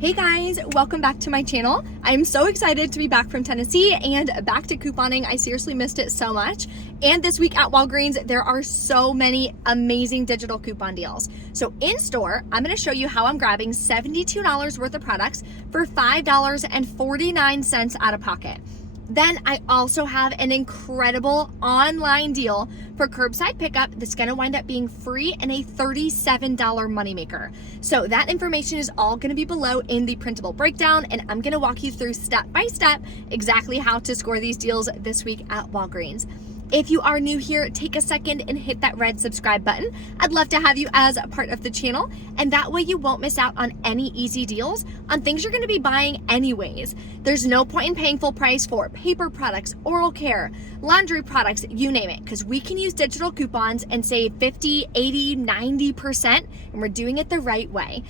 Hey guys, welcome back to my channel. I'm so excited to be back from Tennessee and back to couponing. I seriously missed it so much. And this week at Walgreens, there are so many amazing digital coupon deals. So in store, I'm gonna show you how I'm grabbing $72 worth of products for $5.49 out of pocket. Then I also have an incredible online deal for curbside pickup that's gonna wind up being free and a $37 moneymaker. So that information is all gonna be below in the printable breakdown, and I'm gonna walk you through step by step exactly how to score these deals this week at Walgreens. If you are new here, take a second and hit that red subscribe button. I'd love to have you as a part of the channel, and that way you won't miss out on any easy deals on things you're gonna be buying anyways. There's no point in paying full price for paper products, oral care, laundry products, you name it, because we can use digital coupons and save 50, 80, 90%, and we're doing it the right way.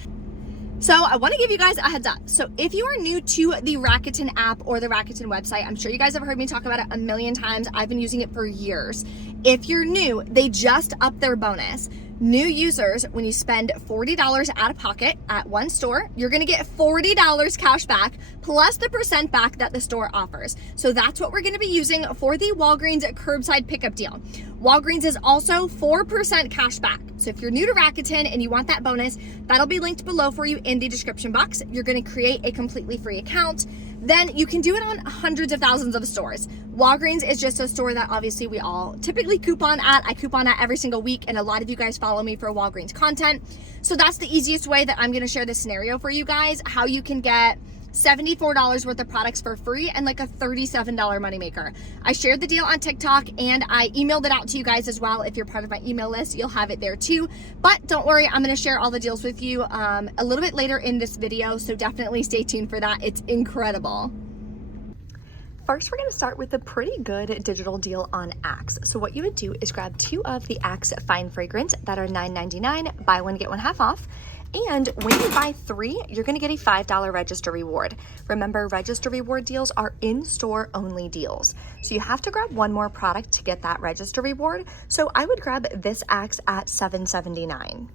So I want to give you guys a heads up. So if you are new to the Rakuten app or the Rakuten website, I'm sure you guys have heard me talk about it a million times. I've been using it for years. If you're new, they just upped their bonus. New users, when you spend $40 out of pocket at one store, you're gonna get $40 cash back plus the % back that the store offers. So that's what we're gonna be using for the Walgreens curbside pickup deal. Walgreens is also 4% cash back. So if you're new to Rakuten and you want that bonus, that'll be linked below for you in the description box. You're gonna create a completely free account. Then you can do it on hundreds of thousands of stores. Walgreens is just a store that obviously we all typically coupon at. I coupon at every single week, and a lot of you guys follow me for Walgreens content. So that's the easiest way that I'm gonna share this scenario for you guys, how you can get $74 worth of products for free and like a $37 moneymaker. I shared the deal on TikTok and I emailed it out to you guys as well. If you're part of my email list, you'll have it there too. But don't worry, I'm gonna share all the deals with you a little bit later in this video, so definitely stay tuned for that. It's incredible. First, we're gonna start with a pretty good digital deal on Axe. So what you would do is grab 2 of the Axe Fine Fragrance that are $9.99, buy one, get one half off. And when you buy 3, you're gonna get a $5 register reward. Remember, register reward deals are in-store only deals. So you have to grab one more product to get that register reward. So I would grab this Axe at $7.79.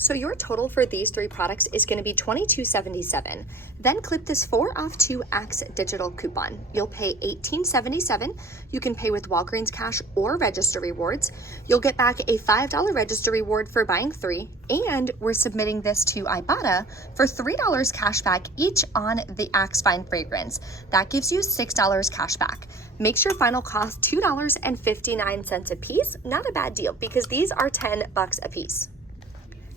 So your total for these 3 products is gonna be $22.77. Then clip this 4 off 2 Axe digital coupon. You'll pay $18.77. You can pay with Walgreens cash or register rewards. You'll get back a $5 register reward for buying 3, and we're submitting this to Ibotta for $3 cash back each on the Axe Fine Fragrance. That gives you $6 cash back. Makes your final cost $2.59 a piece. Not a bad deal because these are $10 a piece.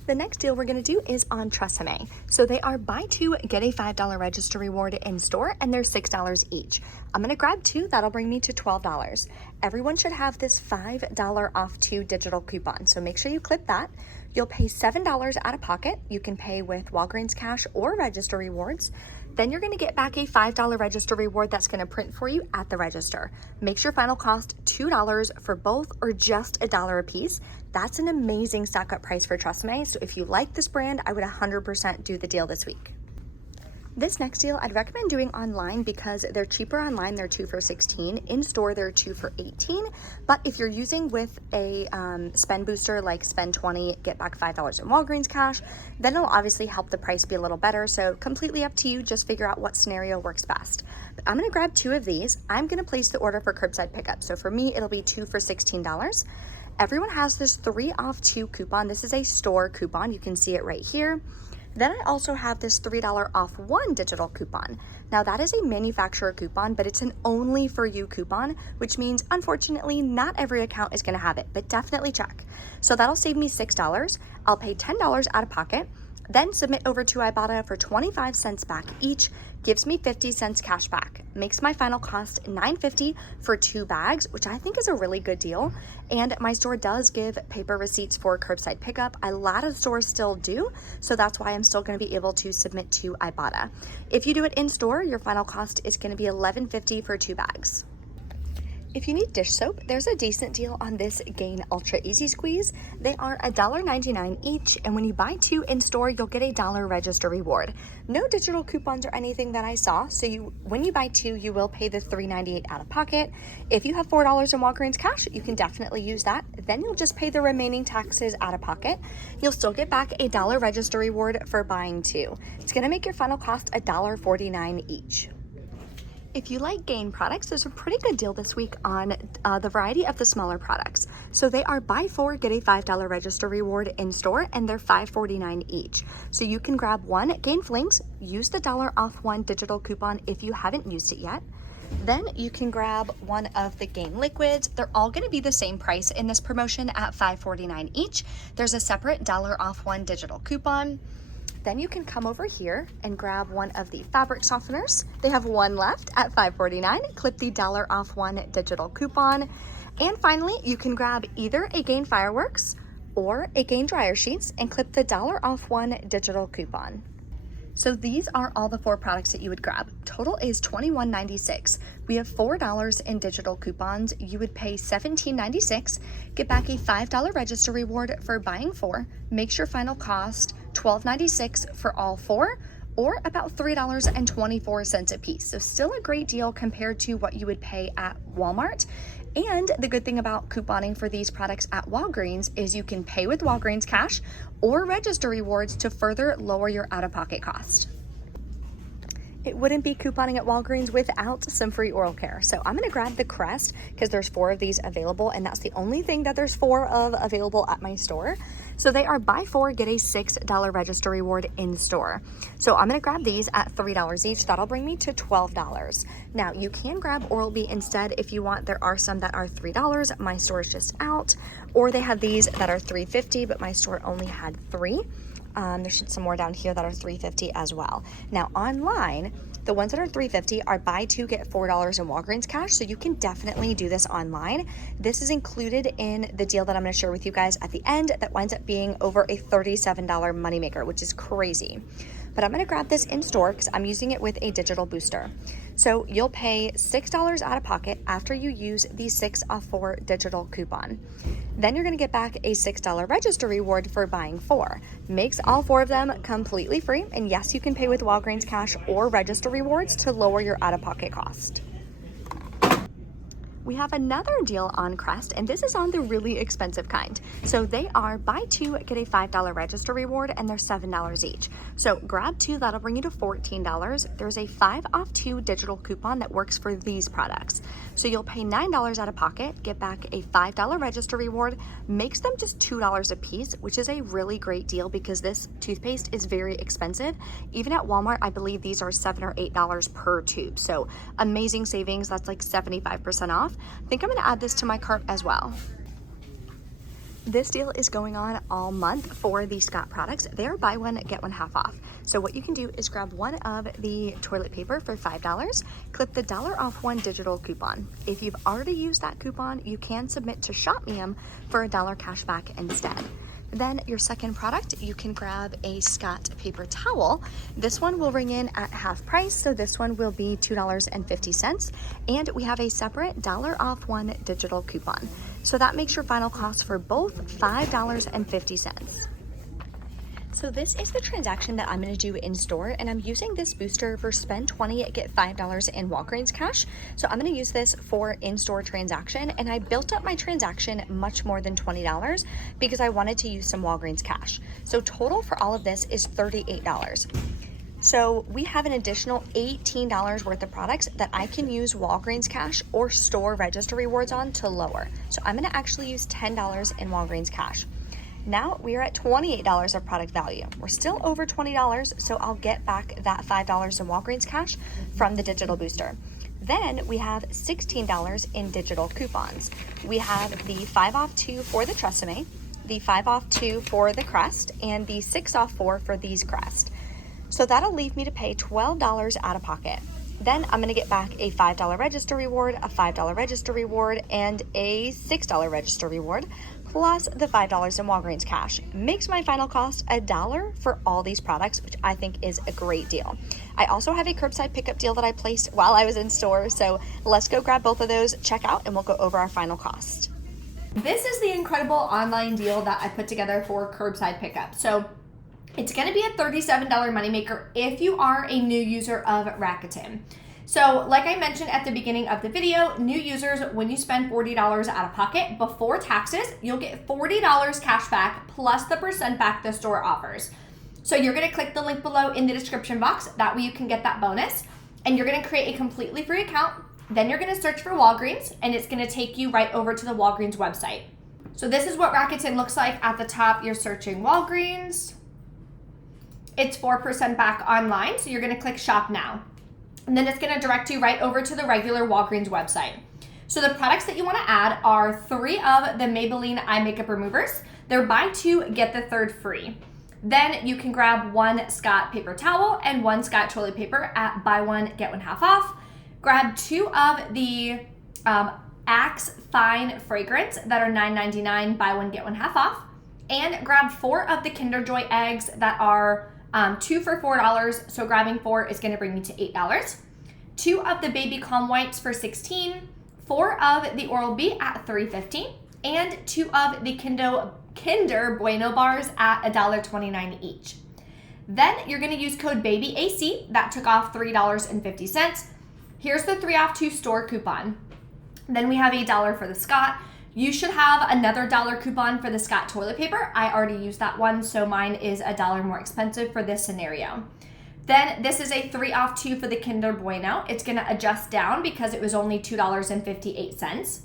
The next deal we're gonna do is on TRESemmé. So they are buy 2, get a $5 register reward in store, and they're $6 each. I'm gonna grab 2, that'll bring me to $12. Everyone should have this $5 off 2 digital coupon, so make sure you clip that. You'll pay $7 out of pocket. You can pay with Walgreens cash or register rewards. Then you're gonna get back a $5 register reward that's gonna print for you at the register. Makes your final cost $2 for both or just $1 a piece. That's an amazing stock up price for TRESemmé. So if you like this brand, I would 100% do the deal this week. This next deal I'd recommend doing online because they're cheaper online. They're 2 for $16. In store, they're 2 for $18. But if you're using with a spend booster like spend 20, get back $5 in Walgreens cash, then it'll obviously help the price be a little better. So completely up to you. Just figure out what scenario works best. But I'm gonna grab 2 of these. I'm gonna place the order for curbside pickup. So for me, it'll be 2 for $16. Everyone has this 3 off 2 coupon. This is a store coupon. You can see it right here. Then I also have this $3 off 1 digital coupon. Now that is a manufacturer coupon, but it's an only for you coupon, which means unfortunately not every account is gonna have it, but definitely check. So that'll save me $6. I'll pay $10 out of pocket, then submit over to Ibotta for 25 cents back each, gives me 50 cents cash back. Makes my final cost $9.50 for 2 bags, which I think is a really good deal. And my store does give paper receipts for curbside pickup. A lot of stores still do, so that's why I'm still gonna be able to submit to Ibotta. If you do it in store, your final cost is gonna be $11.50 for 2 bags. If you need dish soap, there's a decent deal on this Gain Ultra Easy Squeeze. They are $1.99 each, and when you buy 2 in store, you'll get a $1 register reward. No digital coupons or anything that I saw, so when you buy 2, you will pay the $3.98 out of pocket. If you have $4 in Walgreens cash, you can definitely use that. Then you'll just pay the remaining taxes out of pocket. You'll still get back a $1 register reward for buying 2. It's gonna make your final cost $1.49 each. If you like Gain products, there's a pretty good deal this week on the variety of the smaller products. So they are buy 4, get a $5 register reward in store, and they're $5.49 each. So you can grab 1 Gain Flings, use the $1 off 1 digital coupon if you haven't used it yet. Then you can grab 1 of the Gain liquids. They're all going to be the same price in this promotion at $5.49 each. There's a separate $1 off 1 digital coupon. Then you can come over here and grab 1 of the fabric softeners. They have 1 left at $5.49. Clip the $1 off 1 digital coupon. And finally, you can grab either a Gain Fireworks or a Gain Dryer Sheets and clip the $1 off 1 digital coupon. So these are all the 4 products that you would grab. Total is $21.96. We have $4 in digital coupons. You would pay $17.96, get back a $5 register reward for buying 4, makes your final cost $12.96 for all 4, or about $3.24 a piece. So still a great deal compared to what you would pay at Walmart. And the good thing about couponing for these products at Walgreens is you can pay with Walgreens cash or register rewards to further lower your out-of-pocket cost. It wouldn't be couponing at Walgreens without some free oral care. So I'm gonna grab the Crest because there's 4 of these available, and that's the only thing that there's 4 of available at my store. So they are buy 4, get a $6 register reward in store. So I'm gonna grab these at $3 each. That'll bring me to $12. Now you can grab Oral-B instead if you want. There are some that are $3. My store is just out. Or they have these that are $3.50, but my store only had 3. There's some more down here that are $3.50 as well. Now online, the ones that are $3.50 are buy 2, get $4 in Walgreens cash, so you can definitely do this online. This is included in the deal that I'm going to share with you guys at the end that winds up being over a $37 moneymaker, which is crazy. But I'm going to grab this in store because I'm using it with a digital booster. So you'll pay $6 out of pocket after you use the 6 off 4 digital coupon. Then you're going to get back a $6 register reward for buying 4. Makes all 4 of them completely free. And yes, you can pay with Walgreens cash or register rewards to lower your out-of-pocket cost. We have another deal on Crest, and this is on the really expensive kind. So they are buy 2, get a $5 register reward, and they're $7 each. So grab 2, that'll bring you to $14. There's a 5 off 2 digital coupon that works for these products. So you'll pay $9 out of pocket, get back a $5 register reward, makes them just $2 a piece, which is a really great deal because this toothpaste is very expensive. Even at Walmart, I believe these are $7 or $8 per tube. So amazing savings, that's like 75% off. I think I'm gonna add this to my cart as well. This deal is going on all month for the Scott products. They're buy 1, get 1 half off. So what you can do is grab 1 of the toilet paper for $5, clip the $1 off 1 digital coupon. If you've already used that coupon, you can submit to ShopMe'em for a $1 cash back instead. Then your second product, you can grab a Scott paper towel. This one will ring in at half price, so this one will be $2.50. And we have a separate $1 off 1 digital coupon. So that makes your final cost for both $5.50. So this is the transaction that I'm going to do in store, and I'm using this booster for spend 20, get $5 in Walgreens cash. So I'm going to use this for in-store transaction, and I built up my transaction much more than $20 because I wanted to use some Walgreens cash. So total for all of this is $38. So we have an additional $18 worth of products that I can use Walgreens cash or store register rewards on to lower. So I'm going to actually use $10 in Walgreens cash. Now we are at $28 of product value. We're still over $20, so I'll get back that $5 in Walgreens cash from the digital booster. Then we have $16 in digital coupons. We have the 5 off 2 for the Tresemme, the 5 off 2 for the Crest, and the 6 off 4 for these Crest. So that'll leave me to pay $12 out of pocket. Then I'm gonna get back a $5 register reward, a $5 register reward, and a $6 register reward. plus the $5 in Walgreens cash. Makes my final cost $1 for all these products, which I think is a great deal. I also have a curbside pickup deal that I placed while I was in store, so let's go grab both of those, check out, and we'll go over our final cost. This is the incredible online deal that I put together for curbside pickup. So it's going to be a $37 moneymaker if you are a new user of Rakuten. So like I mentioned at the beginning of the video, new users, when you spend $40 out of pocket before taxes, you'll get $40 cash back plus the % back the store offers. So you're going to click the link below in the description box. That way you can get that bonus. And you're going to create a completely free account. Then you're going to search for Walgreens, and it's going to take you right over to the Walgreens website. So this is what Rakuten looks like. At the top, you're searching Walgreens. It's 4% back online, so you're going to click Shop Now. And then it's going to direct you right over to the regular Walgreens website. So the products that you want to add are 3 of the Maybelline eye makeup removers. They're buy 2, get the 3rd free. Then you can grab 1 Scott paper towel and 1 Scott toilet paper at buy 1, get 1 half off. Grab 2 of the Axe Fine fragrance that are $9.99, buy 1, get 1 half off. And grab 4 of the Kinder Joy eggs that are 2 for $4, so grabbing 4 is going to bring you to $8. 2 of the Baby Calm Wipes for $16, 4 of the Oral-B at $3.50, and 2 of the Kinder Bueno bars at $1.29 each. Then you're going to use code BABYAC. That took off $3.50. Here's the 3 off 2 store coupon. Then we have $1 for the Scott. You should have another $1 coupon for the Scott toilet paper. I already used that one, so mine is $1 more expensive for this scenario. Then this is a 3 off 2 for the Kinder Bueno. It's going to adjust down because it was only $2.58.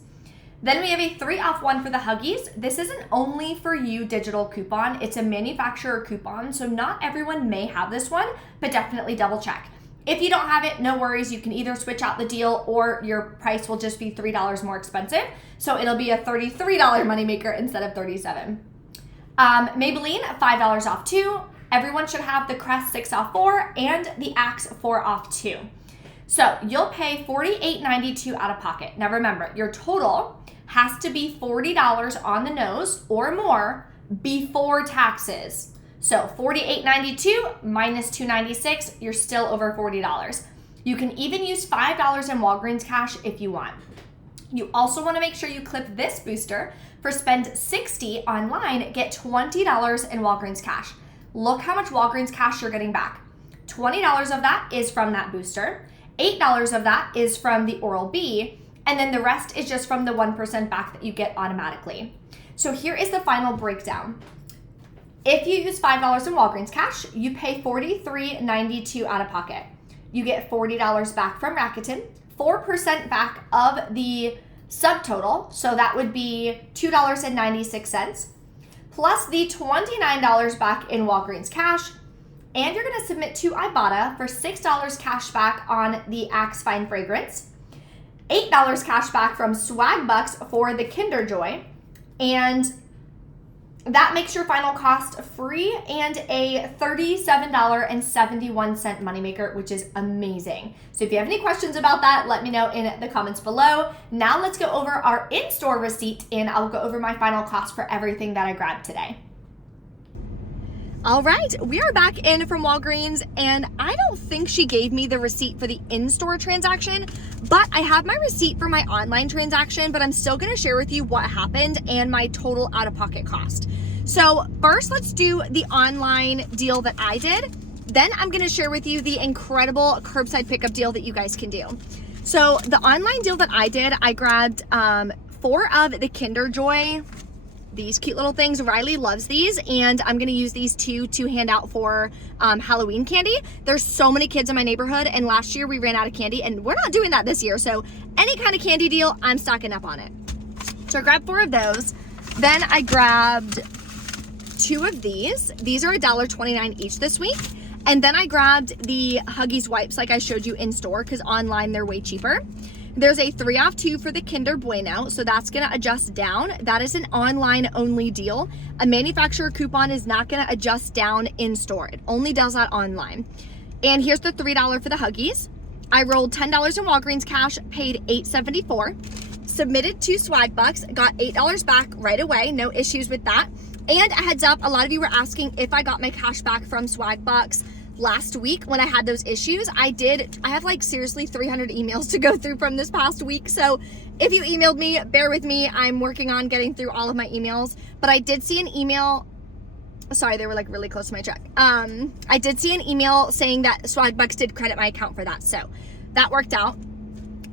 Then we have a 3 off 1 for the Huggies. This isn't only for you digital coupon. It's a manufacturer coupon, so not everyone may have this one, but definitely double check. If you don't have it, no worries. You can either switch out the deal or your price will just be $3 more expensive. So it'll be a $33 moneymaker instead of $37. Maybelline, $5 off 2. Everyone should have the Crest 6 off 4 and the Axe 4 off 2. So you'll pay $48.92 out of pocket. Now remember, your total has to be $40 on the nose or more before taxes. So $48.92 minus $2.96, you're still over $40. You can even use $5 in Walgreens cash if you want. You also want to make sure you clip this booster for spend $60 online, get $20 in Walgreens cash. Look how much Walgreens cash you're getting back. $20 of that is from that booster. $8 of that is from the Oral-B, and then the rest is just from the 1% back that you get automatically. So here is the final breakdown. If you use $5 in Walgreens cash, you pay $43.92 out of pocket. You get $40 back from Rakuten, 4% back of the subtotal, so that would be $2.96, plus the $29 back in Walgreens cash, and you're going to submit to Ibotta for $6 cash back on the Axe Fine fragrance, $8 cash back from Swag Bucks for the Kinder Joy, and that makes your final cost free and a $37.71 moneymaker, which is amazing. So if you have any questions about that, let me know in the comments below. Now let's go over our in-store receipt, and I'll go over my final cost for everything that I grabbed today. All right, we are back in from Walgreens, and I don't think she gave me the receipt for the in-store transaction, but I have my receipt for my online transaction, but I'm still gonna share with you what happened and my total out-of-pocket cost. So first, let's do the online deal that I did. Then I'm gonna share with you the incredible curbside pickup deal that you guys can do. So the online deal that I did, I grabbed 4 of the Kinder Joy, these cute little things. Riley loves these, and I'm gonna use these 2 to hand out for Halloween candy. There's so many kids in my neighborhood, and last year we ran out of candy, and we're not doing that this year. So any kind of candy deal, I'm stocking up on it. So I grabbed 4 of those. Then I grabbed 2 of these. These are $1.29 each this week. And then I grabbed the Huggies wipes like I showed you in store, because online they're way cheaper. There's a 3 off 2 for the Kinder Bueno, so that's gonna adjust down. That is an online only deal. A manufacturer coupon is not gonna adjust down in store. It only does that online. And here's the $3 for the Huggies. I rolled $10 in Walgreens cash, paid $8.74. submitted to Swagbucks, got $8 back right away, no issues with that. And a heads up, a lot of you were asking if I got my cash back from Swagbucks last week when I had those issues. I did. I have like seriously 300 emails to go through from this past week. So if you emailed me, bear with me. I'm working on getting through all of my emails, but I did see an email. Sorry, they were like really close to my check. I did see an email saying that Swagbucks did credit my account for that. So that worked out.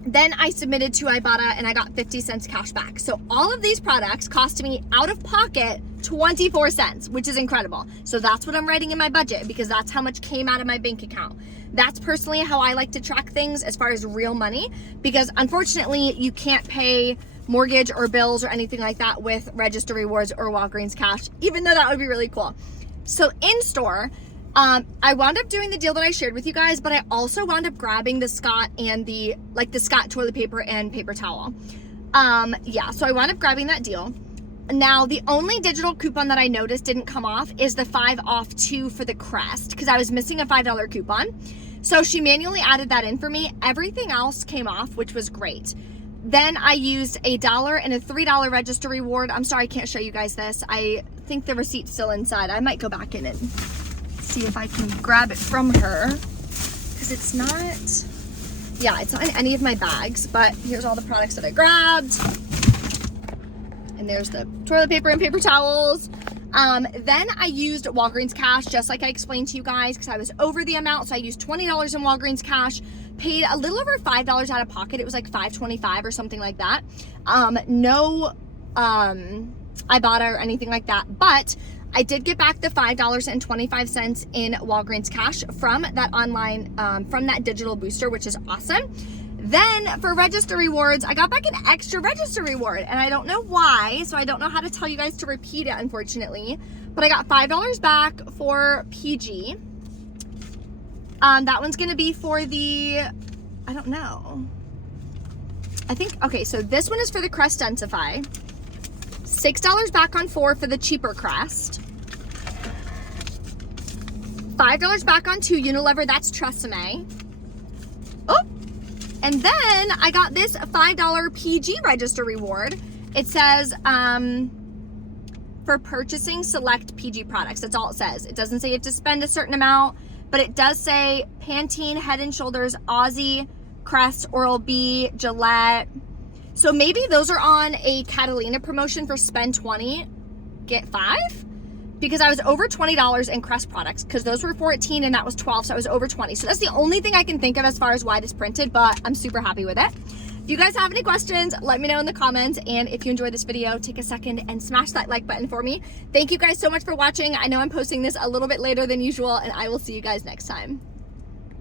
Then I submitted to Ibotta and I got 50 cents cash back. So all of these products cost me out of pocket 24 cents, which is incredible. So that's what I'm writing in my budget because that's how much came out of my bank account. That's personally how I like to track things as far as real money, because unfortunately you can't pay mortgage or bills or anything like that with Register Rewards or Walgreens cash, even though that would be really cool. So in store, I wound up doing the deal that I shared with you guys, but I also wound up grabbing the Scott and the Scott toilet paper and paper towel. Yeah, so I wound up grabbing that deal. Now, the only digital coupon that I noticed didn't come off is the 5 off 2 for the Crest, because I was missing a $5 coupon. So she manually added that in for me. Everything else came off, which was great. Then I used $1 and a $3 Register Reward. I'm sorry, I can't show you guys this. I think the receipt's still inside. I might go back in and see if I can grab it from her, because it's not in any of my bags. But here's all the products that I grabbed, and there's the toilet paper and paper towels. Then I used Walgreens cash, just like I explained to you guys, because I was over the amount. So I used $20 in Walgreens cash, paid a little over $5 out of pocket. It was like $5.25 or something like that. No Ibotta or anything like that, but I did get back the $5.25 in Walgreens cash from that online, from that digital booster, which is awesome. Then for Register Rewards, I got back an extra Register Reward, and I don't know why, so I don't know how to tell you guys to repeat it, unfortunately, but I got $5 back for PG. That one's gonna be for the, I don't know. I think, okay, so this one is for the Crest Densify. $6 back on 4 for the cheaper Crest. $5 back on 2 Unilever, that's Tresemme. Oh, and then I got this $5 PG Register Reward. It says, for purchasing select PG products. That's all it says. It doesn't say you have to spend a certain amount, but it does say Pantene, Head & Shoulders, Aussie, Crest, Oral-B, Gillette. So maybe those are on a Catalina promotion for spend 20, get 5? Because I was over $20 in Crest products, because those were 14 and that was 12, so I was over 20. So that's the only thing I can think of as far as why it's printed, but I'm super happy with it. If you guys have any questions, let me know in the comments. And if you enjoyed this video, take a second and smash that like button for me. Thank you guys so much for watching. I know I'm posting this a little bit later than usual, and I will see you guys next time.